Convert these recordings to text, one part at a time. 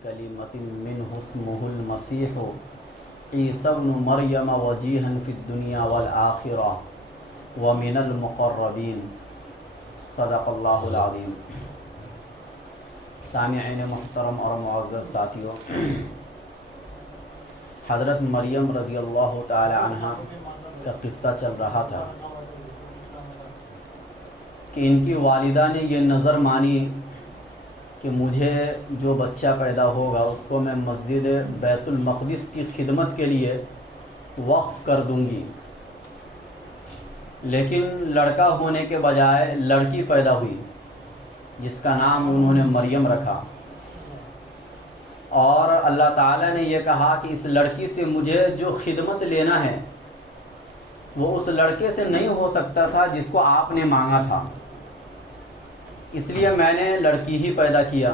بکلمۃ منہ اسمہ المسیح عیسی ابن مریم وجیہا فی الدنیا والآخرہ ومن المقربین صدق اللہ العظیم۔ سامعین محترم اور معزز ساتھیوں، حضرت مریم رضی اللہ تعالی عنہ کا قصہ چل رہا تھا کہ ان کی والدہ نے یہ نظر مانی کہ مجھے جو بچہ پیدا ہوگا اس کو میں مسجد بیت المقدس کی خدمت کے لیے وقف کر دوں گی، لیکن لڑکا ہونے کے بجائے لڑکی پیدا ہوئی جس کا نام انہوں نے مریم رکھا، اور اللہ تعالیٰ نے یہ کہا کہ اس لڑکی سے مجھے جو خدمت لینا ہے وہ اس لڑکے سے نہیں ہو سکتا تھا جس کو آپ نے مانگا تھا، اس لیے میں نے لڑکی ہی پیدا کیا۔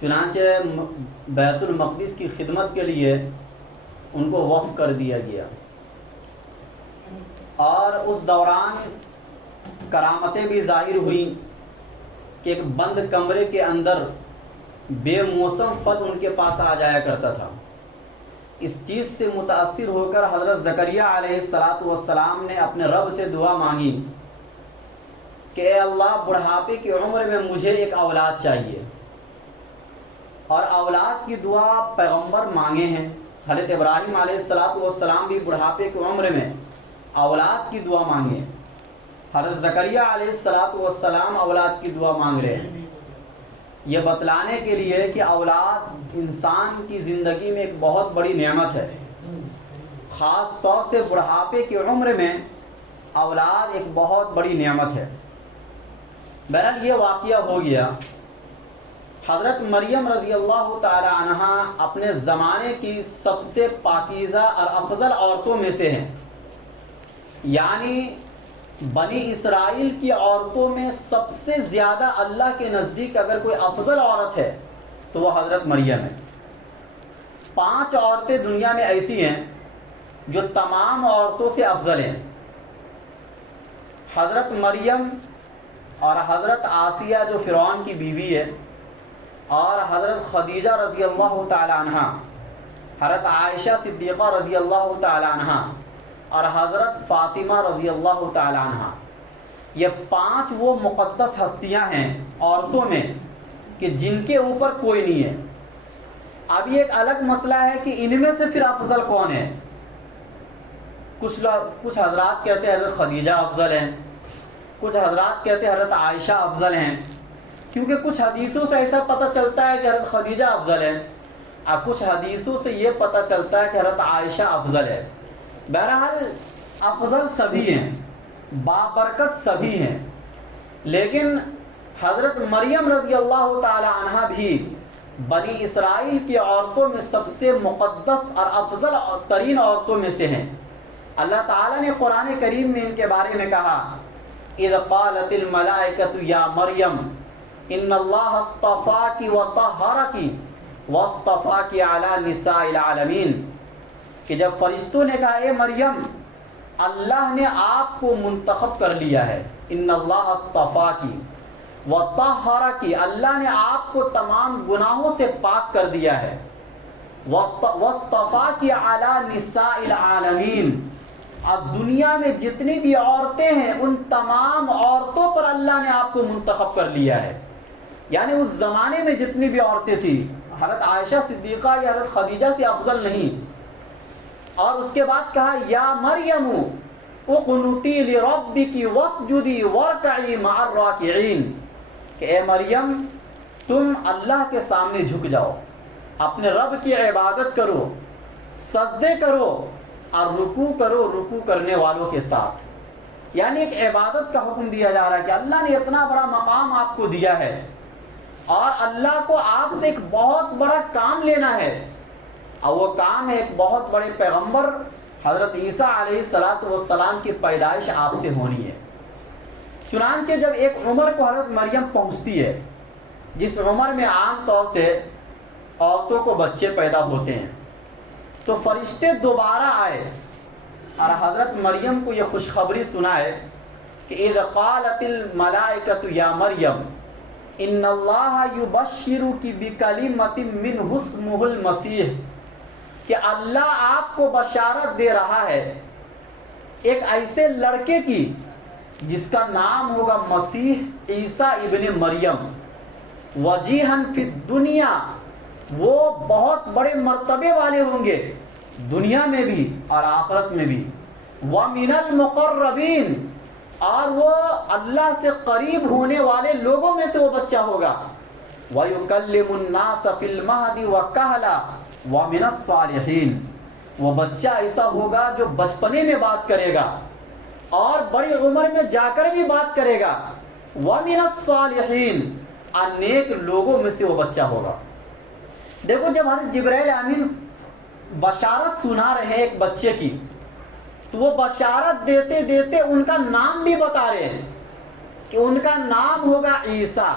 چنانچہ بیت المقدس کی خدمت کے لیے ان کو وقف کر دیا گیا، اور اس دوران کرامتیں بھی ظاہر ہوئیں کہ ایک بند کمرے کے اندر بے موسم پھل ان کے پاس آ جایا کرتا تھا۔ اس چیز سے متاثر ہو کر حضرت زکریا علیہ السلام نے اپنے رب سے دعا مانگی کہ اے اللہ، بڑھاپے کی عمر میں مجھے ایک اولاد چاہیے، اور اولاد کی دعا پیغمبر مانگے ہیں۔ حضرت ابراہیم علیہ السلام بھی بڑھاپے کی عمر میں اولاد کی دعا مانگے، حضرت زکریا علیہ السلام اولاد کی دعا مانگ رہے ہیں، یہ بتلانے کے لیے کہ اولاد انسان کی زندگی میں ایک بہت بڑی نعمت ہے، خاص طور سے بڑھاپے کی عمر میں اولاد ایک بہت بڑی نعمت ہے۔ بہرحال یہ واقعہ ہو گیا۔ حضرت مریم رضی اللہ تعالی عنہ اپنے زمانے کی سب سے پاکیزہ اور افضل عورتوں میں سے ہیں، یعنی بنی اسرائیل کی عورتوں میں سب سے زیادہ اللہ کے نزدیک اگر کوئی افضل عورت ہے تو وہ حضرت مریم ہے۔ 5 عورتیں دنیا میں ایسی ہیں جو تمام عورتوں سے افضل ہیں، حضرت مریم اور حضرت آسیہ جو فرعون کی بیوی ہے، اور حضرت خدیجہ رضی اللہ تعالی عنہ، حضرت عائشہ صدیقہ رضی اللہ تعالی عنہ، اور حضرت فاطمہ رضی اللہ تعالی عنہ۔ یہ 5 وہ مقدس ہستیاں ہیں عورتوں میں کہ جن کے اوپر کوئی نہیں ہے۔ اب یہ ایک الگ مسئلہ ہے کہ ان میں سے پھر افضل کون ہے۔ کچھ حضرات کہتے ہیں حضرت خدیجہ افضل ہیں، کچھ حضرات کہتے ہیں حضرت عائشہ افضل ہیں، کیونکہ کچھ حدیثوں سے ایسا پتہ چلتا ہے کہ حضرت خدیجہ افضل ہے، اور کچھ حدیثوں سے یہ پتہ چلتا ہے کہ حضرت عائشہ افضل ہے۔ بہرحال افضل سبھی ہیں، بابرکت سبھی ہیں، لیکن حضرت مریم رضی اللہ تعالی عنہ بھی بنی اسرائیل کی عورتوں میں سب سے مقدس اور افضل ترین عورتوں میں سے ہیں۔ اللہ تعالیٰ نے قرآن کریم میں ان کے بارے میں کہا، اذ قالت الملائکۃ یا مریم ان اللہ اصطفاک وطہرک واصطفاک علی نساء العالمین، کہ جب فرشتوں نے کہا اے مریم، اللہ نے آپ کو منتخب کر لیا ہے، ان اللہ اصطفاکی وطہرکی، اللہ نے آپ کو تمام گناہوں سے پاک کر دیا ہے، واصطفاکی علی نساء العالمین، اب دنیا میں جتنی بھی عورتیں ہیں ان تمام عورتوں پر اللہ نے آپ کو منتخب کر لیا ہے۔ یعنی اس زمانے میں جتنی بھی عورتیں تھیں حضرت عائشہ صدیقہ یا حضرت خدیجہ سے افضل نہیں۔ اور اس کے بعد کہا یا مریم اقنتی لربک واسجدی وارکعی مع الراکعین، کہ اے مریم تم اللہ کے سامنے جھک جاؤ، اپنے رب کی عبادت کرو، سجدے کرو اور رکوع کرو رکوع کرنے والوں کے ساتھ۔ یعنی ایک عبادت کا حکم دیا جا رہا ہے کہ اللہ نے اتنا بڑا مقام آپ کو دیا ہے، اور اللہ کو آپ سے ایک بہت بڑا کام لینا ہے، اور وہ کام ہے ایک بہت بڑے پیغمبر حضرت عیسیٰ علیہ السلام کی پیدائش آپ سے ہونی ہے۔ چنانچہ جب ایک عمر کو حضرت مریم پہنچتی ہے، جس عمر میں عام طور سے عورتوں کو بچے پیدا ہوتے ہیں، تو فرشتے دوبارہ آئے اور حضرت مریم کو یہ خوشخبری سنائے کہ اذ قالت الملائکۃ یا مریم، ان اللہ یبشرک بکلمۃ منہ اسمہ المسیح، کہ اللہ آپ کو بشارت دے رہا ہے ایک ایسے لڑکے کی جس کا نام ہوگا مسیح عیسیٰ ابن مریم، وجیہن فی الدنیا، وہ بہت بڑے مرتبے والے ہوں گے دنیا میں بھی اور آخرت میں بھی، ومن المقربین، اور وہ اللہ سے قریب ہونے والے لوگوں میں سے وہ بچہ ہوگا، وَيُكَلِّمُ النَّاسَ فِي الْمَهْدِ وَكَهْلًا وَمِنَ الصَّالِحِينَ، وہ بچہ ایسا ہوگا جو بچپنے میں بات کرے گا اور بڑی عمر میں جا کر بھی بات کرے گا، وَمِنَ الصَّالِحِينَ، اور نیک لوگوں میں سے وہ بچہ ہوگا۔ دیکھو جب حضرت جبرائیل امین بشارت سنا رہے ہیں ایک بچے کی، تو وہ بشارت دیتے دیتے ان کا نام بھی بتا رہے ہیں کہ ان کا نام ہوگا عیسیٰ۔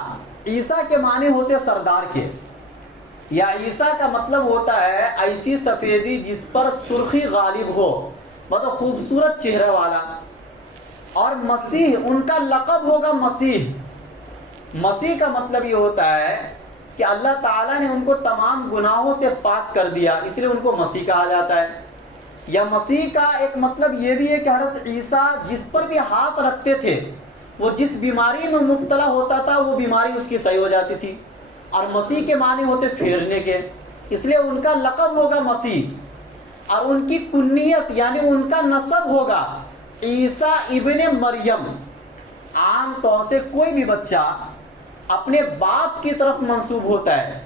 عیسیٰ کے معنی ہوتے سردار کے، یا عیسیٰ کا مطلب ہوتا ہے ایسی سفیدی جس پر سرخی غالب ہو، مطلب خوبصورت چہرے والا۔ اور مسیح ان کا لقب ہوگا مسیح۔ مسیح کا مطلب یہ ہوتا ہے کہ اللہ تعالیٰ نے ان کو تمام گناہوں سے پاک کر دیا، اس لیے ان کو مسیح کہا جاتا ہے۔ یا مسیح کا ایک مطلب یہ بھی ہے کہ حضرت عیسیٰ جس پر بھی ہاتھ رکھتے تھے وہ جس بیماری میں مبتلا ہوتا تھا وہ بیماری اس کی صحیح ہو جاتی تھی، اور مسیح کے معنی ہوتے پھیرنے کے، اس لیے ان کا لقب ہوگا مسیح۔ اور ان کی کنیت یعنی ان کا نسب ہوگا عیسیٰ ابن مریم۔ عام طور سے کوئی بھی بچہ اپنے باپ کی طرف منسوب ہوتا ہے،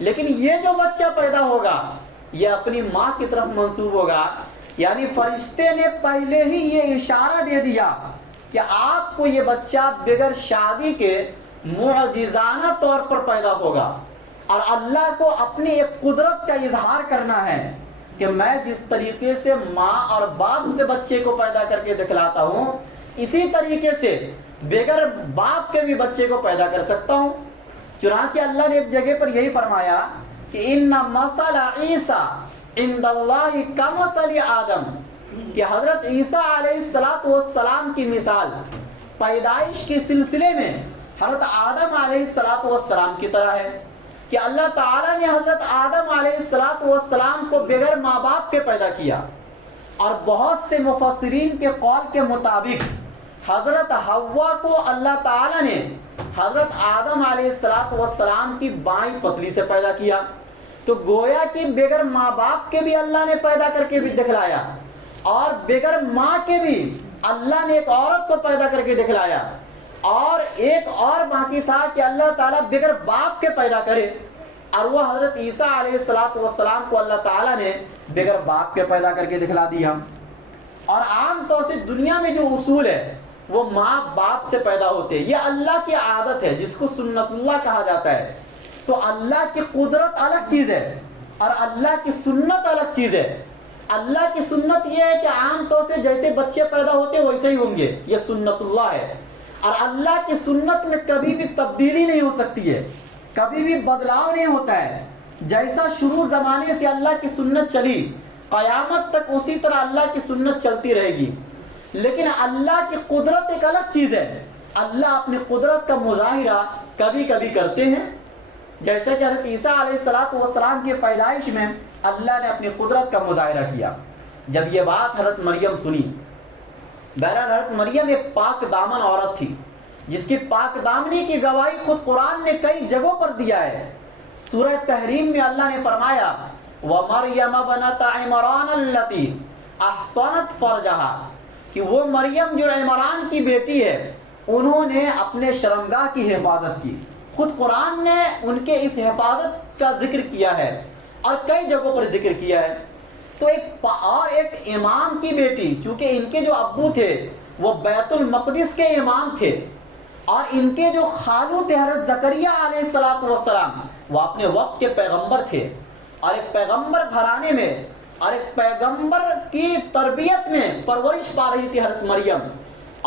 لیکن یہ جو بچہ پیدا ہوگا یہ اپنی ماں کی طرف منسوب ہوگا، یعنی فرشتے نے پہلے ہی یہ اشارہ دے دیا کہ آپ کو یہ بچہ بغیر شادی کے معجزانہ طور پر پیدا ہوگا، اور اللہ کو اپنی ایک قدرت کا اظہار کرنا ہے کہ میں جس طریقے سے ماں اور باپ سے بچے کو پیدا کر کے دکھلاتا ہوں اسی طریقے سے بغیر باپ کے بھی بچے کو پیدا کر سکتا ہوں۔ چنانچہ اللہ نے ایک جگہ پر یہی فرمایا کہ ان مثل عیسیٰ عند اللہ کمثل آدم، کہ حضرت عیسیٰ علیہ السلام کی مثال پیدائش کے سلسلے میں حضرت آدم علیہ السلام کی طرح ہے، کہ اللہ تعالیٰ نے حضرت آدم علیہ السلام کو بغیر ماں باپ کے پیدا کیا، اور بہت سے مفسرین کے قول کے مطابق حضرت حوا کو اللہ تعالیٰ نے حضرت آدم علیہ السلام کی بائیں پسلی سے پیدا کیا، تو گویا کہ بغیر ماں باپ کے بھی اللہ نے پیدا کر کے بھی دکھلایا، اور بغیر ماں کے بھی اللہ نے ایک عورت کو پیدا کر کے دکھلایا، اور ایک اور باقی تھا کہ اللہ تعالیٰ بغیر باپ کے پیدا کرے، اور وہ حضرت عیسیٰ علیہ السلام کو اللہ تعالیٰ نے بغیر باپ کے پیدا کر کے دکھلا دیا۔ اور عام طور سے دنیا میں جو اصول ہے وہ ماں باپ سے پیدا ہوتے ہیں، یہ اللہ کی عادت ہے جس کو سنت اللہ کہا جاتا ہے۔ تو اللہ کی قدرت الگ چیز ہے اور اللہ کی سنت الگ چیز ہے۔ اللہ کی سنت یہ ہے کہ عام طور سے جیسے بچے پیدا ہوتے ہیں ویسے ہی ہوں گے، یہ سنت اللہ ہے، اور اللہ کی سنت میں کبھی بھی تبدیلی نہیں ہو سکتی ہے، کبھی بھی بدلاؤ نہیں ہوتا ہے۔ جیسا شروع زمانے سے اللہ کی سنت چلی قیامت تک اسی طرح اللہ کی سنت چلتی رہے گی۔ لیکن اللہ کی قدرت ایک الگ چیز ہے، اللہ اپنی قدرت کا مظاہرہ کبھی کبھی کرتے ہیں، جیسے کہ حضرت عیسیٰ علیہ السلام کی پیدائش میں اللہ نے اپنی قدرت کا مظاہرہ کیا۔ جب یہ بات حضرت مریم سنی، بہرحال حضرت مریم ایک پاک دامن عورت تھی جس کی پاک دامنی کی گواہی خود قرآن نے کئی جگہوں پر دیا ہے۔ سورہ تحریم میں اللہ نے فرمایا وَمَرْيَمَ بَنَتَ عِمْرَانَ الَّتِي أَحْصَنَتْ فَرْجَهَا، کہ وہ مریم جو عمران کی بیٹی ہے انہوں نے اپنے شرمگاہ کی حفاظت کی۔ خود قرآن نے ان کے اس حفاظت کا ذکر کیا ہے اور کئی جگہوں پر ذکر کیا ہے۔ تو ایک امام کی بیٹی، چونکہ ان کے جو ابو تھے وہ بیت المقدس کے امام تھے، اور ان کے جو خالو تھے حضرت زکریا علیہ السلام وہ اپنے وقت کے پیغمبر تھے، اور ایک پیغمبر گھرانے میں اور ایک پیغمبر کی تربیت میں پرورش پا رہی تھی حضرت مریم،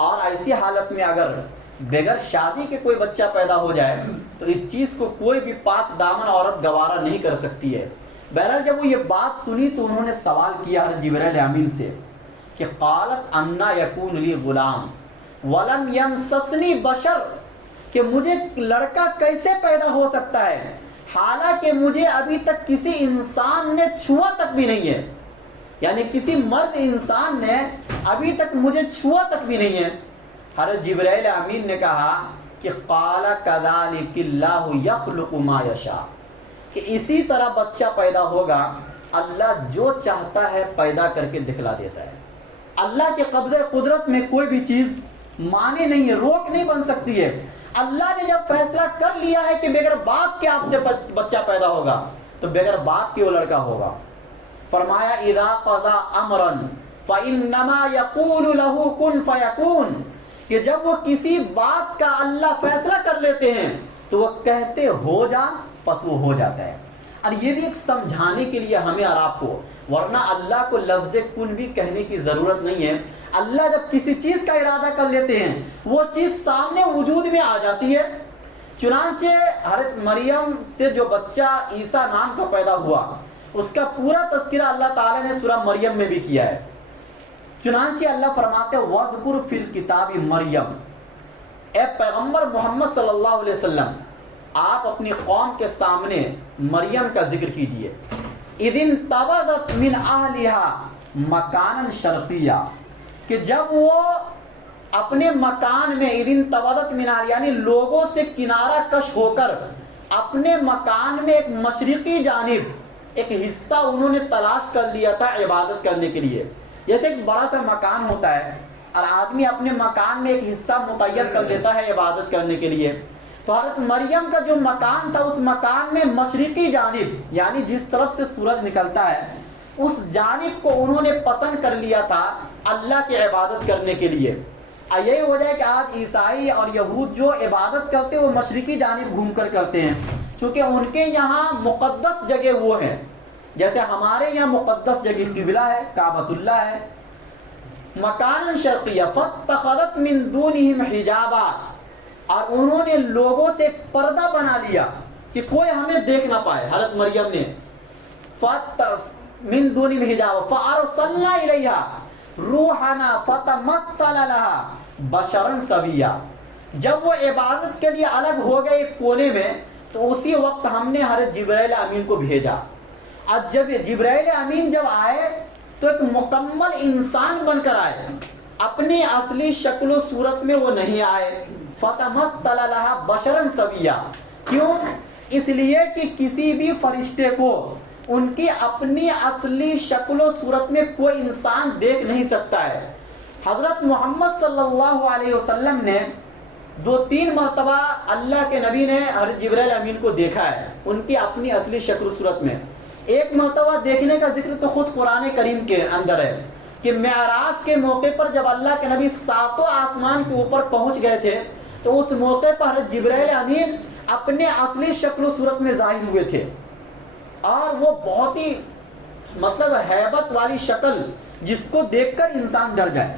اور ایسی حالت میں اگر بغیر شادی کے کوئی بچہ پیدا ہو جائے تو اس چیز کو کوئی بھی پاک دامن عورت گوارا نہیں کر سکتی ہے۔ بہرحال جب وہ یہ بات سنی تو انہوں نے سوال کیا حضرت جبرائیل امین سے کہ قالت انا یکون لی غلام ولم یمسسنی بشر، کہ مجھے لڑکا کیسے پیدا ہو سکتا ہے، حالانکہ مجھے ابھی تک کسی انسان نے چھوا تک بھی نہیں ہے، یعنی کسی مرد انسان نے ابھی تک مجھے چھوا تک بھی نہیں ہے۔ حضرت جبرائیل امین نے کہا کہ قال کذالک اللہ یخلق ما یشاء، کہ اسی طرح بچہ پیدا ہوگا، اللہ جو چاہتا ہے پیدا کر کے دکھلا دیتا ہے۔ اللہ کے قبضہ قدرت میں کوئی بھی چیز مانے نہیں ہے، روک نہیں بن سکتی ہے۔ اللہ نے جب فیصلہ کر لیا ہے کہ بغیر باپ کے آپ سے بچہ پیدا ہوگا تو بغیر باپ کے وہ لڑکا ہوگا۔ فرمایا اذا قضا امرا فانما یقول له کن فیکون، کہ جب وہ کسی بات کا اللہ فیصلہ کر لیتے ہیں تو وہ کہتے ہو جا، پس وہ ہو جاتا ہے۔ اور یہ بھی ایک سمجھانے کے لیے ہمیں اور آپ کو، ورنہ اللہ کو لفظ کن بھی کہنے کی ضرورت نہیں ہے۔ اللہ جب کسی چیز کا ارادہ کر لیتے ہیں وہ چیز سامنے وجود میں آ جاتی ہے۔ چنانچہ حضرت مریم سے جو بچہ عیسیٰ نام کا پیدا ہوا اس کا پورا تذکرہ اللہ تعالیٰ نے سورہ مریم میں بھی کیا ہے۔ چنانچہ اللہ فرماتے ہیں وَاذْكُرْ فِي الْكِتَابِ مریم، اے پیغمبر محمد صلی اللہ علیہ وسلم آپ اپنی قوم کے سامنے مریم کا ذکر کیجئے۔ اِذِ انتبذت مِنْ أَهْلِهَا مَكَانًا شَرْقِيًّا، کہ جب وہ اپنے مکان میں اِذِ انتبذت مِنْ أَهْلِهَا یعنی لوگوں سے کنارہ کش ہو کر اپنے مکان میں ایک مشرقی جانب ایک حصہ انہوں نے تلاش کر لیا تھا عبادت کرنے کے لیے۔ جیسے ایک بڑا سا مکان ہوتا ہے اور آدمی اپنے مکان میں ایک حصہ متعین کر لیتا ہے عبادت کرنے کے لیے، تو حضرت مریم کا جو مکان تھا اس مکان میں مشرقی جانب یعنی جس طرف سے سورج نکلتا ہے اس جانب کو انہوں نے پسند کر لیا تھا اللہ کی عبادت کرنے کے لیے۔ یہی ہو جائے کہ آج عیسائی اور یہود جو عبادت کرتے ہیں وہ مشرقی جانب گھوم کر کرتے ہیں، چونکہ ان کے یہاں مقدس جگہ وہ ہے، جیسے ہمارے یہاں مقدس جگہ قبلہ ہے، کعبۃ اللہ ہے۔ مکان شرقیہ فاتخذت من دونہم حجابا، اور انہوں نے لوگوں سے پردہ بنا لیا کہ کوئی ہمیں دیکھ نہ پائے۔ حضرت مریم نے من دونہم حجابا فارسلنا الیہا روحنا فتمثل لها بشرا سویا، جب وہ عبادت کے لیے الگ ہو گئے ایک کونے میں تو اسی وقت ہم نے حضرت جبرائیل امین کو بھیجا۔ اب جب جبرائیل امین جب آئے تو ایک مکمل انسان بن کر آئے، اپنی اصلی شکل و صورت میں وہ نہیں آئے۔ فتمثل لها بشرا سویا، کیوں؟ اس لیے کہ کسی بھی فرشتے کو ان کی اپنی اصلی شکل و صورت میں کوئی انسان دیکھ نہیں سکتا ہے۔ حضرت محمد صلی اللہ علیہ وسلم نے 2-3 مرتبہ اللہ کے نبی نے حضرت جبرائیل امین کو دیکھا ہے ان کی اپنی اصلی شکل و صورت میں۔ ایک مرتبہ دیکھنے کا ذکر تو خود قرآن کریم کے اندر ہے کہ معراج کے موقع پر جب اللہ کے نبی 7 آسمان کے اوپر پہنچ گئے تھے تو اس موقع پر حضرت جبرائیل امین اپنے اصلی شکل و صورت میں ظاہر ہوئے تھے، اور وہ بہت ہی ہیبت والی شکل جس کو دیکھ کر انسان ڈر جائے۔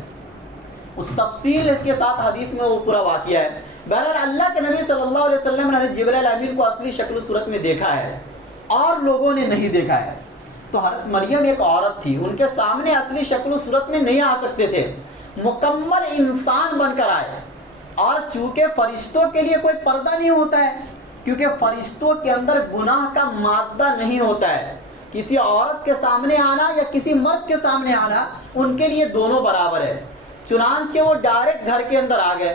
اس تفصیل کے ساتھ حدیث میں وہ پورا واقعہ ہے۔ بہرحال اللہ کے نبی صلی اللہ علیہ وسلم نے حضرت جبرائیل امین کو اصلی شکل و صورت میں دیکھا ہے اور لوگوں نے نہیں دیکھا ہے۔ تو حضرت مریم ایک عورت تھی، ان کے سامنے اصلی شکل و صورت میں نہیں آ سکتے تھے، مکمل انسان بن کر آئے۔ اور چونکہ فرشتوں کے لیے کوئی پردہ نہیں ہوتا ہے، کیونکہ فرشتوں کے اندر گناہ کا مادہ نہیں ہوتا ہے، کسی عورت کے سامنے آنا یا کسی مرد کے سامنے آنا ان کے لیے دونوں برابر ہے، چنانچہ وہ ڈائریکٹ گھر کے اندر آ گئے۔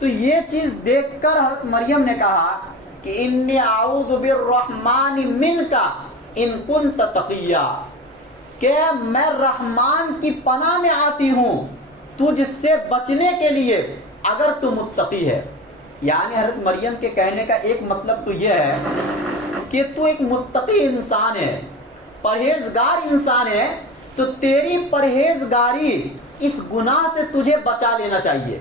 تو یہ چیز دیکھ کر حضرت مریم نے کہا کہ انی اعوذ بالرحمن منک ان کنت تقیا، کہ میں رحمان کی پناہ میں آتی ہوں تجھ سے بچنے کے لیے اگر تو متقی ہے۔ یعنی حضرت مریم کے کہنے کا ایک مطلب تو یہ ہے کہ تو ایک متقی انسان ہے، پرہیزگار انسان ہے، تو تیری پرہیزگاری اس گناہ سے تجھے بچا لینا چاہیے۔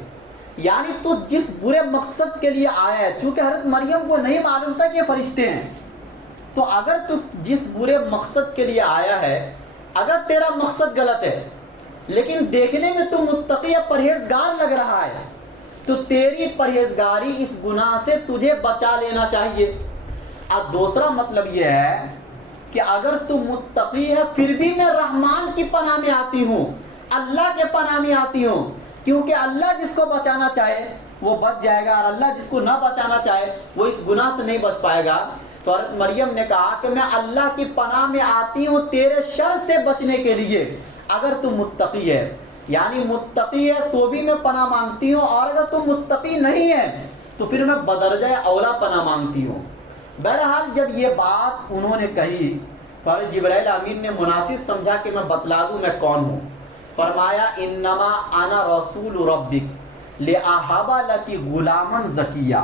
یعنی تو جس برے مقصد کے لیے آیا ہے، چونکہ حضرت مریم کو نہیں معلوم تھا کہ یہ فرشتے ہیں، تو اگر تو جس برے مقصد کے لیے آیا ہے، اگر تیرا مقصد غلط ہے لیکن دیکھنے میں تو متقی پرہیزگار لگ رہا ہے، تو تیری پرہیزگاری اس گناہ سے تجھے بچا لینا چاہیے۔ اب دوسرا مطلب یہ ہے کہ اگر تو متقی ہے پھر بھی میں رحمان کی پناہ میں آتی ہوں، اللہ کے پناہ میں آتی ہوں، کیونکہ اللہ جس کو بچانا چاہے وہ بچ جائے گا، اور اللہ جس کو نہ بچانا چاہے وہ اس گناہ سے نہیں بچ پائے گا۔ تو حضرت مریم نے کہا کہ میں اللہ کی پناہ میں آتی ہوں تیرے شر سے بچنے کے لیے، اگر تم متقی ہے، یعنی متقی ہے تو بھی میں پناہ مانگتی ہوں، اور اگر تم متقی نہیں ہے تو پھر میں بدرجہ اولا پناہ مانگتی ہوں۔ بہرحال جب یہ بات انہوں نے کہی تو حضرت جبرائیل امین نے مناسب سمجھا کہ میں بتلا دوں میں کون ہوں۔ فرمایا انما انا رسول ربک لاہب لک غلاما زکیا،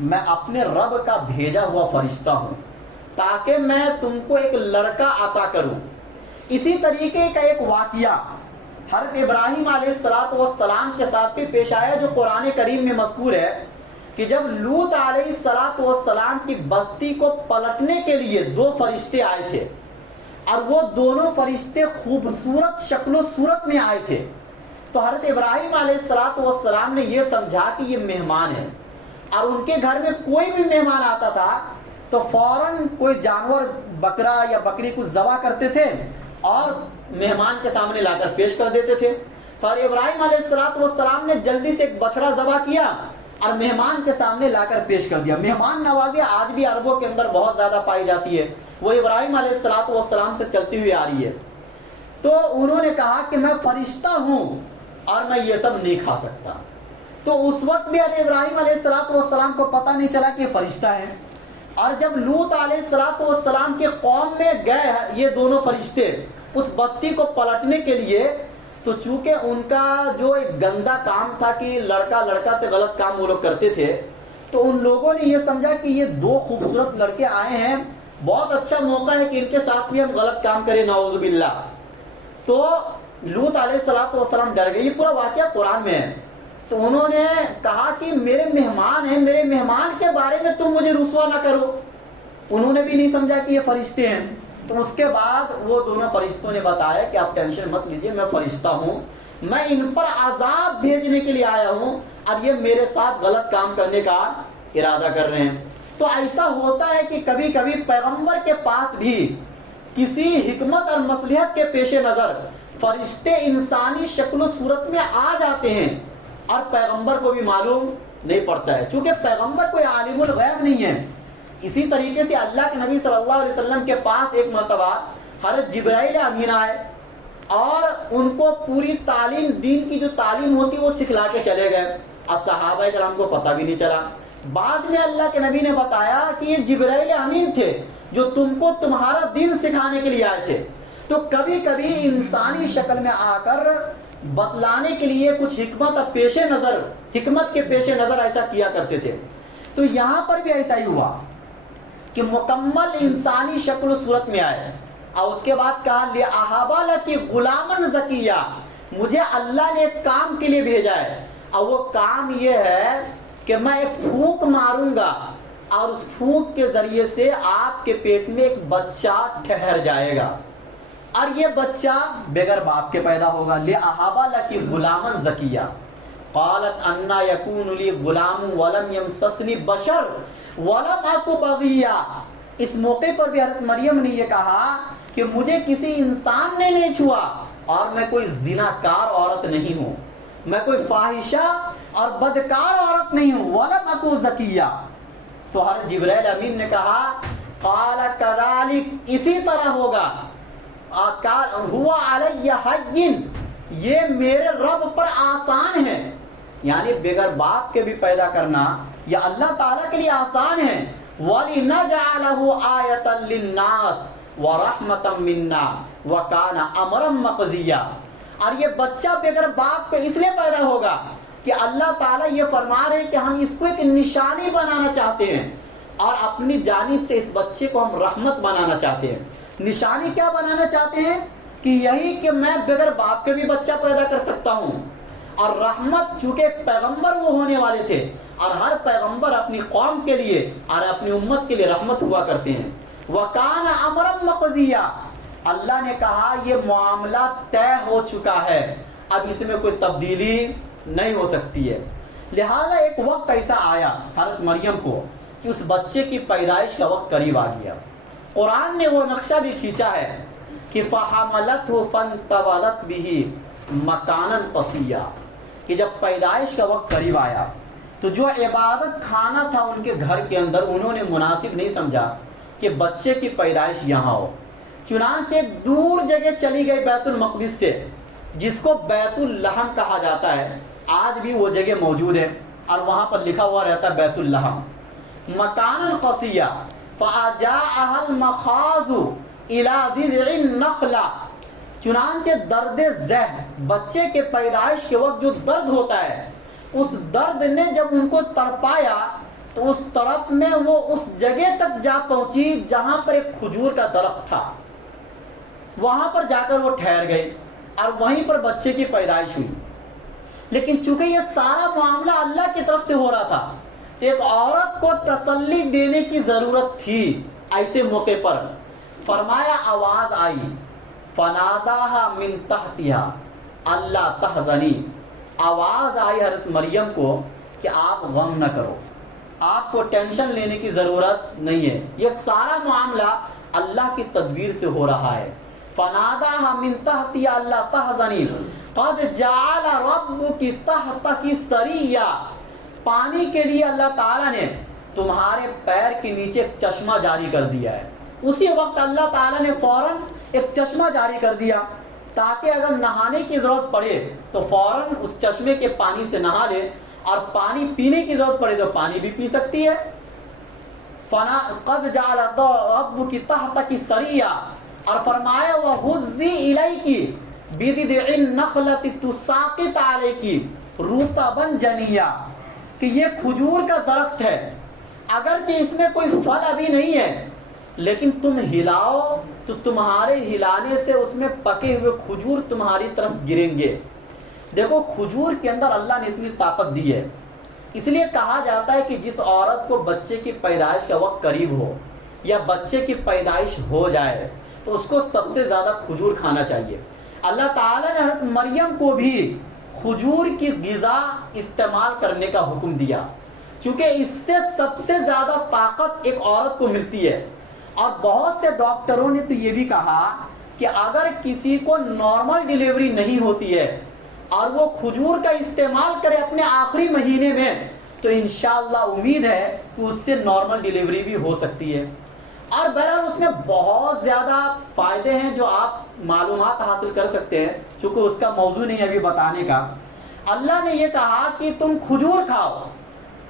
میں اپنے رب کا بھیجا ہوا فرشتہ ہوں تاکہ میں تم کو ایک لڑکا عطا کروں۔ اسی طریقے کا ایک واقعہ حضرت ابراہیم علیہ السلام کے ساتھ بھی پیش آیا جو قرآن کریم میں مذکور ہے کہ جب لوط علیہ السلام کی بستی کو پلٹنے کے لیے دو فرشتے آئے تھے، اور وہ دونوں فرشتے خوبصورت شکل و صورت میں آئے تھے، تو حضرت ابراہیم علیہ السلام نے یہ سمجھا کہ یہ مہمان ہے، اور ان کے گھر میں کوئی بھی مہمان آتا تھا تو فوراً کوئی جانور بکرا یا بکری کو ذبح کرتے تھے اور مہمان کے سامنے لا کر پیش کر دیتے تھے۔ تو ابراہیم علیہ السلام نے جلدی سے ایک بچڑا ذبح کیا اور مہمان کے سامنے لا کر پیش کر دیا۔ مہمان نوازی آج بھی عربوں کے اندر بہت زیادہ پائی جاتی ہے، وہ ابراہیم علیہ السلام سے چلتی ہوئی آ رہی ہے۔ تو انہوں نے کہا کہ میں فرشتہ ہوں اور میں یہ سب نہیں کھا سکتا۔ تو اس وقت بھی ابراہیم علیہ السلام کو پتہ نہیں چلا کہ یہ فرشتہ ہے، اور جب لوط علیہ السلام کے قوم میں گئے یہ دونوں فرشتے اس بستی کو پلٹنے کے لیے، تو چونکہ ان کا جو ایک گندا کام تھا کہ لڑکا سے غلط کام وہ لوگ کرتے تھے، تو ان لوگوں نے یہ سمجھا کہ یہ دو خوبصورت لڑکے آئے ہیں، بہت اچھا موقع ہے کہ ان کے ساتھ بھی ہم غلط کام کریں، نعوذ باللہ۔ تو لوط علیہ السلام ڈر گئے، یہ پورا واقعہ قرآن میں ہے۔ تو انہوں نے کہا کہ میرے مہمان ہیں، میرے مہمان کے بارے میں تم مجھے رسوا نہ کرو۔ انہوں نے بھی نہیں سمجھا کہ یہ فرشتے ہیں۔ تو اس کے بعد وہ دونوں فرشتوں نے بتایا کہ آپ ٹینشن مت لیجیے، میں فرشتہ ہوں، میں ان پر عذاب بھیجنے کے لیے آیا ہوں، اور یہ میرے ساتھ غلط کام کرنے کا ارادہ کر رہے ہیں۔ تو ایسا ہوتا ہے کہ کبھی کبھی پیغمبر کے پاس بھی کسی حکمت اور مصلحت کے پیش نظر فرشتے انسانی شکل و صورت میں آ جاتے ہیں، اور پیغمبر کو بھی معلوم نہیں پڑتا ہے، چونکہ پیغمبر کوئی عالم الغیب نہیں ہے۔ اسی طریقے سے اللہ کے نبی صلی اللہ علیہ وسلم کے پاس ایک مرتبہ حضرت جبرائیل امین آئے اور ان کو پوری تعلیم، دین کی جو تعلیم ہوتی ہے وہ سکھلا کے چلے گئے، اور صحابہ کرام کو پتہ بھی نہیں چلا۔ بعد میں اللہ کے نبی نے بتایا کہ یہ جبرائیل امین تھے جو تم کو تمہارا دین سکھانے کے لیے آئے تھے۔ تو کبھی کبھی انسانی شکل میں آ کر بتلانے کے لیے کچھ حکمت کے پیش نظر ایسا کیا کرتے تھے۔ تو یہاں پر بھی ایسا ہی ہوا کہ مکمل انسانی شکل و صورت میں آئے، اور اس کے بعد کہا لِأَهَبَ لَكِ غُلَامًا زَكِيًّا، مجھے اللہ نے ایک کام کے لیے بھیجا ہے، اور وہ کام یہ ہے کہ میں ایک پھونک ماروں گا، اور اس پھونک کے ذریعے سے آپ کے پیٹ میں ایک بچہ ٹھہر جائے گا، اور یہ بچہ بغیر باپ کے پیدا ہوگا۔ لِأَهَبَ لَكِ غُلَامًا زَكِيًّا قالت انا یکون لی غلام ولم یمسسنی بشر ولم اک بغیا۔ اس موقع پر بھی حضرت مریم نے یہ کہا کہ مجھے کسی انسان نے نہیں چھوا، اور میں کوئی زناکار عورت نہیں ہوں، میں کوئی فاحشہ اور بدکار عورت نہیں ہوں، ولم اک زکیہ۔ تو حضرت جبرائیل امین نے کہا قال کذالک، اسی طرح ہوگا، ہوا علی حین، یہ میرے رب پر آسان ہے، یعنی بغیر باپ کے بھی پیدا کرنا یا اللہ تعالیٰ کے لیے آسان ہے۔ وَلِنَجْعَلَهُ آیَةً لِلنَّاسِ وَرَحْمَةً مِنَّا وَكَانَ أَمْرًا مَقْضِيًّا۔ اور یہ بچہ بغیر باپ کے اس لیے پیدا ہوگا کہ اللہ تعالیٰ یہ فرما رہے ہیں کہ ہم اس کو ایک نشانی بنانا چاہتے ہیں، اور اپنی جانب سے اس بچے کو ہم رحمت بنانا چاہتے ہیں۔ نشانی کیا بنانا چاہتے ہیں؟ کہ یہی کہ میں بغیر باپ کے بھی بچہ پیدا کر سکتا ہوں، اور رحمت، چونکہ ایک پیغمبر وہ ہونے والے تھے، اور ہر پیغمبر اپنی قوم کے لیے اور اپنی امت کے لیے رحمت ہوا کرتے ہیں۔ وَكَانَ أَمْرًا مَقْضِيًّا، اللہ نے کہا یہ معاملہ طے ہو چکا ہے، اب اس میں کوئی تبدیلی نہیں ہو سکتی ہے۔ لہذا ایک وقت ایسا آیا حضرت مریم کو کہ اس بچے کی پیدائش کا وقت قریب آ گیا۔ قرآن نے وہ نقشہ بھی کھینچا ہے کہ فَحَمَلَتْهُ فَانْتَبَذَتْ بِهِ مَكَانًا قَصِيًّا، کہ جب پیدائش کا وقت قریب آیا تو جو عبادت خانہ تھا ان کے گھر کے اندر انہوں نے مناسب نہیں سمجھا کہ بچے کی پیدائش یہاں ہو، چنانچہ ایک دور جگہ چلی گئی بیت المقدس سے، جس کو بیت اللحم کہا جاتا ہے، آج بھی وہ جگہ موجود ہے اور وہاں پر لکھا ہوا رہتا ہے بیت اللحم، مکان قصیہ فاجاءها المخاض الى ذرع النخلہ، چنانچہ درد ذہن، بچے کے پیدائش کے وقت جو درد ہوتا ہے، اس درد نے جب ان کو تڑپایا تو اس تڑپ میں وہ اس جگہ تک جا پہنچی جہاں پر ایک کھجور کا درخت تھا، وہاں پر جا کر وہ ٹھہر گئے اور وہیں پر بچے کی پیدائش ہوئی۔ لیکن چونکہ یہ سارا معاملہ اللہ کی طرف سے ہو رہا تھا، ایک عورت کو تسلی دینے کی ضرورت تھی۔ ایسے موقع پر فرمایا آواز آئی، فناداها من تحتها اللہ تحزنی، آواز آئی حضرت مریم کو کہ آپ غم نہ کرو، آپ کو ٹینشن لینے کی ضرورت نہیں ہے، یہ سارا معاملہ اللہ کی تدبیر سے ہو رہا ہے۔ فناداها من تحتها اللہ تحزنی قد جعل ربک تحتک سریا، پانی کے لیے اللہ تعالیٰ نے تمہارے پیر کے نیچے ایک چشمہ جاری کر دیا ہے۔ اسی وقت اللہ تعالیٰ نے فوراً ایک چشمہ جاری کر دیا تاکہ اگر نہانے کی ضرورت پڑے تو فوراً اس چشمے کے پانی سے نہا لے، اور پانی پینے کی ضرورت پڑے تو پانی بھی پی سکتی ہے۔ قد جعل ربک تحتک سریا، اور فرمایا وَهُزِّي إِلَيْكِ بِجِذْعِ النَّخْلَةِ تُسَاقِطْ عَلَيْكِ رُطَبًا جَنِيًّا، کہ یہ کھجور کا درخت ہے، اگرچہ اس میں کوئی پھل ابھی نہیں ہے، لیکن تم ہلاؤ تو تمہارے ہلانے سے اس میں پکے ہوئے کھجور تمہاری طرف گریں گے۔ دیکھو کھجور کے اندر اللہ نے اتنی طاقت دی ہے، اس لیے کہا جاتا ہے کہ جس عورت کو بچے کی پیدائش کا وقت قریب ہو یا بچے کی پیدائش ہو جائے تو اس کو سب سے زیادہ کھجور کھانا چاہیے۔ اللہ تعالیٰ نے حضرت مریم کو بھی کھجور کی غذا استعمال کرنے کا حکم دیا، چونکہ اس سے سب سے زیادہ طاقت ایک عورت کو ملتی ہے۔ اور بہت سے ڈاکٹروں نے تو یہ بھی کہا کہ اگر کسی کو نارمل ڈیلیوری نہیں ہوتی ہے اور وہ کھجور کا استعمال کرے اپنے آخری مہینے میں تو انشاءاللہ امید ہے کہ اس سے نارمل ڈیلیوری بھی ہو سکتی ہے۔ اور بہرحال اس میں بہت زیادہ فائدے ہیں جو آپ معلومات حاصل کر سکتے ہیں، چونکہ اس کا موضوع نہیں ابھی بتانے کا۔ اللہ نے یہ کہا کہ تم کھجور کھاؤ،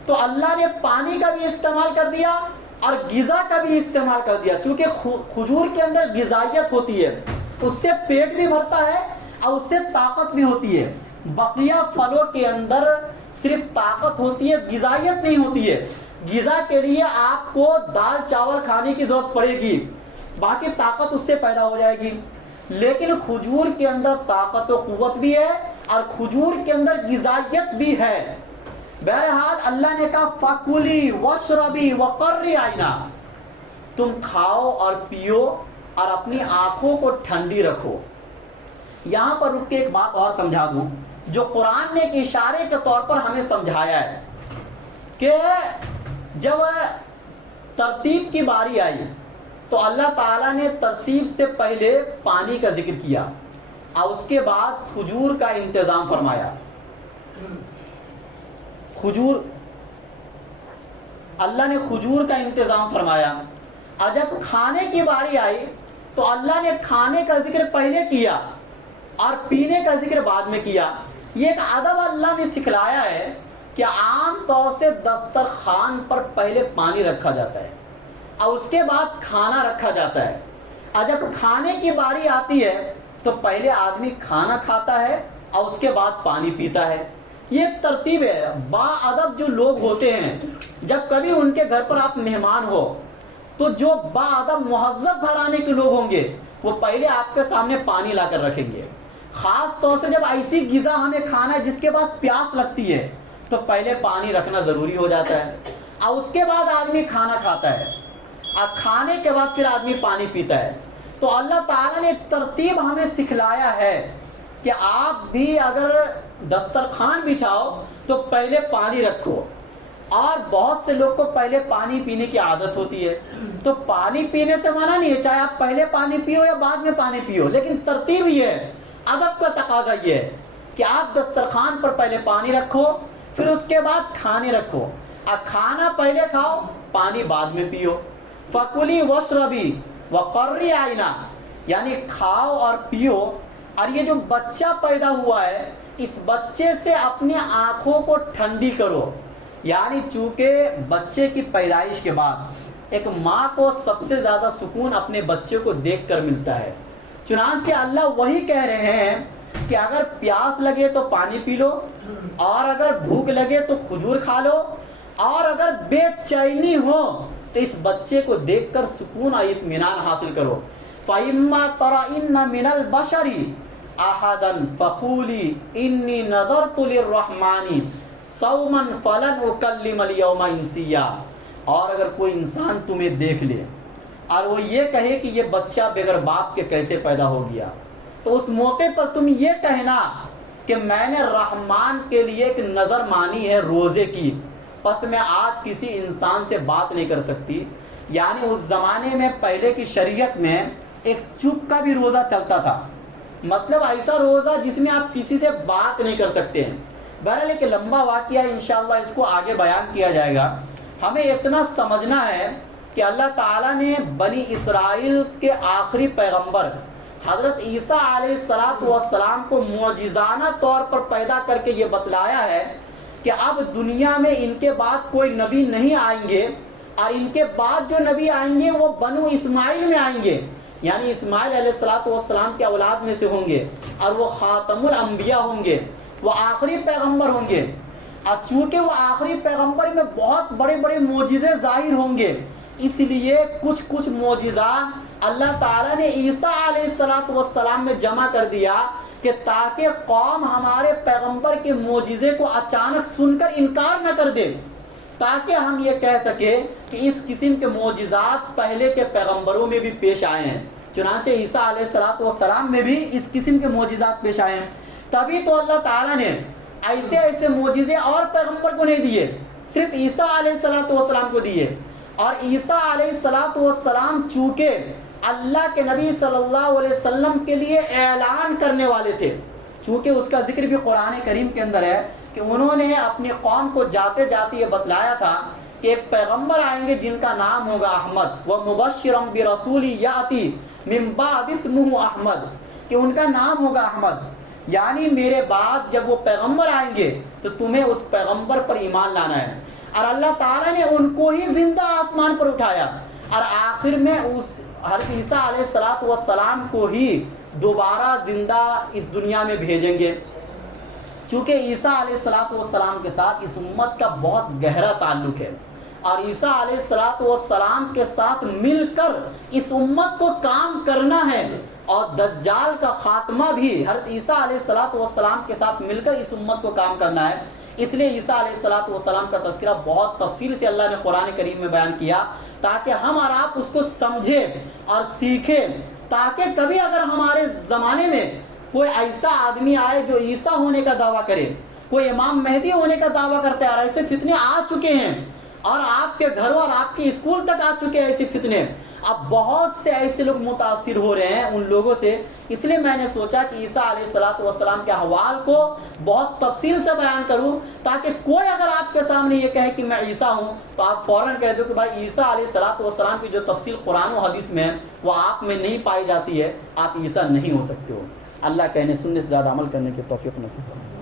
تو اللہ نے پانی کا بھی استعمال کر دیا اور غذا کا بھی استعمال کر دیا، چونکہ کھجور کے اندر غذائیت ہوتی ہے، اس سے پیٹ بھی بھرتا ہے اور اس سے طاقت بھی ہوتی ہے۔ بقیہ پھلوں کے اندر صرف طاقت ہوتی ہے، غذائیت نہیں ہوتی ہے۔ غذا کے لیے آپ کو دال چاول کھانے کی ضرورت پڑے گی، باقی طاقت اس سے پیدا ہو جائے گی، لیکن کھجور کے اندر طاقت و قوت بھی ہے اور کھجور کے اندر غذائیت بھی ہے۔ بہرحال اللہ نے کہا فَكُلِي وَاشْرَبِي وَقَرِّ عَيْنًا، تم کھاؤ اور پیو اور اپنی آنکھوں کو ٹھنڈی رکھو۔ یہاں پر رک کے ایک بات اور سمجھا دوں جو قرآن نے ایک اشارے کے طور پر ہمیں سمجھایا ہے کہ جب ترتیب کی باری آئی تو اللہ تعالیٰ نے ترتیب سے پہلے پانی کا ذکر کیا اور اس کے بعد کھجور کا انتظام فرمایا۔ اللہ نے کھجور کا انتظام فرمایا، اور جب کھانے کی باری آئی تو اللہ نے کھانے کا ذکر پہلے کیا اور پینے کا ذکر بعد میں کیا۔ یہ ایک ادب اللہ نے سکھلایا ہے کہ عام طور سے دسترخوان پر پہلے پانی رکھا جاتا ہے اور اس کے بعد کھانا رکھا جاتا ہے، اور جب کھانے کی باری آتی ہے تو پہلے آدمی کھانا کھاتا ہے اور اس کے بعد پانی پیتا ہے۔ یہ ایک ترتیب ہے۔ با ادب جو لوگ ہوتے ہیں، جب کبھی ان کے گھر پر آپ مہمان ہو تو جو با ادب مہذب گھرانے کے لوگ ہوں گے وہ پہلے آپ کے سامنے پانی لا کر رکھیں گے، خاص طور سے جب ایسی غذا ہمیں کھانا ہے جس کے بعد پیاس لگتی ہے تو پہلے پانی رکھنا ضروری ہو جاتا ہے، اور اس کے بعد آدمی کھانا کھاتا ہے اور کھانے کے بعد پھر آدمی پانی پیتا ہے۔ تو اللہ تعالیٰ نے ایک ترتیب ہمیں سکھلایا ہے کہ آپ بھی اگر دسترخوان بچھاؤ تو پہلے پانی رکھو، اور بہت سے لوگ کو پہلے پانی پینے کی عادت ہوتی ہے، تو پانی پینے سے منع نہیں ہے، چاہے آپ پہلے پانی پیو یا بعد میں پانی پیو، لیکن ترتیب یہ ہے، ادب کا تقاضا یہ ہے کہ آپ دسترخوان پر پہلے پانی رکھو، پھر اس کے بعد کھانے رکھو، کھانا پہلے کھاؤ، پانی بعد میں پیو. فَكُلِي وَاشْرَبِي وَقَرِّي عَيْنًا، یعنی کھاؤ اور پیو. اور یہ جو بچہ پیدا ہوا ہے اس بچے سے اپنی آنکھوں کو ٹھنڈی کرو. یعنی چونکہ بچے کی پیدائش کے بعد ایک ماں کو سب سے زیادہ سکون اپنے بچے کو دیکھ کر ملتا ہے. چنانچہ اللہ وہی کہہ رہے ہیں کہ اگر پیاس لگے تو پانی پی لو، اور اگر بھوک لگے تو کھجور کھا لو، اور اگر بے چینی ہو تو اس بچے کو دیکھ کر سکون اور اطمینان حاصل کرو. فَإِمَّا تَرَئِنَّ مِنَ الْبَشَرِ أَحَدًا فَقُولِي إِنِّي نَذَرْتُ لِلرَّحْمَنِ صَوْمًا فَلَنْ أُكَلِّمَ الْيَوْمَ إِنسِيًّا. اور اگر کوئی انسان تمہیں دیکھ لے اور وہ یہ کہے کہ یہ بچہ بغیر باپ کے کیسے پیدا ہو گیا، تو اس موقع پر تم یہ کہنا کہ میں نے رحمان کے لیے ایک نظر مانی ہے روزے کی، پس میں آج کسی انسان سے بات نہیں کر سکتی. یعنی اس زمانے میں پہلے کی شریعت میں ایک چپ کا بھی روزہ چلتا تھا، مطلب ایسا روزہ جس میں آپ کسی سے بات نہیں کر سکتے ہیں. بہرحال ایک لمبا واقعہ انشاءاللہ اس کو آگے بیان کیا جائے گا. ہمیں اتنا سمجھنا ہے کہ اللہ تعالیٰ نے بنی اسرائیل کے آخری پیغمبر حضرت عیسیٰ علیہ السلام کو معجزانہ طور پر پیدا کر کے یہ بتلایا ہے کہ اب دنیا میں ان کے بعد کوئی نبی نہیں آئیں گے، اور ان کے بعد جو نبی آئیں گے وہ بنو اسماعیل میں آئیں گے، یعنی اسماعیل علیہ السلام کے اولاد میں سے ہوں گے، اور وہ خاتم الانبیاء ہوں گے، وہ آخری پیغمبر ہوں گے. اور چونکہ وہ آخری پیغمبر میں بہت بڑے بڑے معجزے ظاہر ہوں گے، اس لیے کچھ معجزات اللہ تعالیٰ نے عیسیٰ علیہ السلام میں جمع کر دیا کہ تاکہ قوم ہمارے پیغمبر کے معجزے کو اچانک سن کر انکار نہ کر دے، تاکہ ہم یہ کہہ سکے کہ اس قسم کے معجزات پہلے کے پیغمبروں میں بھی پیش آئے ہیں. چنانچہ عیسیٰ علیہ السلام میں بھی اس قسم کے معجزات پیش آئے ہیں. تبھی تو اللہ تعالیٰ نے ایسے معجزے اور پیغمبر کو نہیں دیے، صرف عیسیٰ علیہ السلام کو دیے. اور عیسیٰ علیہ السلام چونکہ اللہ کے نبی صلی اللہ علیہ وسلم کے لیے اعلان کرنے والے تھے، چونکہ اس کا ذکر بھی قرآن کریم کے اندر ہے کہ انہوں نے اپنی قوم کو جاتے جاتے یہ بتلایا تھا کہ ایک پیغمبر آئیں گے جن کا نام ہوگا احمد، وَمُبَشِّرًا بِرَسُولٍ يَأْتِي مِن بَعْدِ اسْمُهُ احمد، کہ ان کا نام ہوگا احمد. یعنی میرے بعد جب وہ پیغمبر آئیں گے تو تمہیں اس پیغمبر پر ایمان لانا ہے. اور اللہ تعالیٰ نے ان کو ہی زندہ آسمان پر اٹھایا، اور آخر میں اس حضرت عیسیٰ علیہ السلام کو ہی دوبارہ زندہ اس دنیا میں بھیجیں گے. چونکہ عیسیٰ علیہ السلام کے ساتھ اس امت کا بہت گہرا تعلق ہے، اور عیسیٰ علیہ السلام کے ساتھ مل کر اس امت کو کام کرنا ہے، اور دجال کا خاتمہ بھی حضرت عیسیٰ علیہ السلام کے ساتھ مل کر اس امت کو کام کرنا ہے. اس لیے عیسیٰ علیہ السلام کا تذکرہ بہت تفصیل سے اللہ نے قرآن کریم میں بیان کیا تاکہ ہم اور آپ اس کو سمجھیں اور سیکھیں، تاکہ کبھی اگر ہمارے زمانے میں کوئی ایسا آدمی آئے جو عیسیٰ ہونے کا دعویٰ کرے، کوئی امام مہدی ہونے کا دعویٰ کرتا ہے، اور ایسے فتنے آ چکے ہیں اور آپ کے گھروں اور آپ کی اسکول تک آ چکے ہیں ایسے فتنے. اب بہت سے ایسے لوگ متاثر ہو رہے ہیں ان لوگوں سے. اس لیے میں نے سوچا کہ عیسیٰ علیہ السلام کے احوال کو بہت تفصیل سے بیان کروں، تاکہ کوئی اگر آپ کے سامنے یہ کہے کہ میں عیسیٰ ہوں تو آپ فوراً کہہ دو کہ بھائی عیسیٰ علیہ السلام کی جو تفصیل قرآن و حدیث میں ہے وہ آپ میں نہیں پائی جاتی ہے، آپ عیسیٰ نہیں ہو سکتے ہو. اللہ کہنے سننے سے زیادہ عمل کرنے کی توفیق نصیب کرے.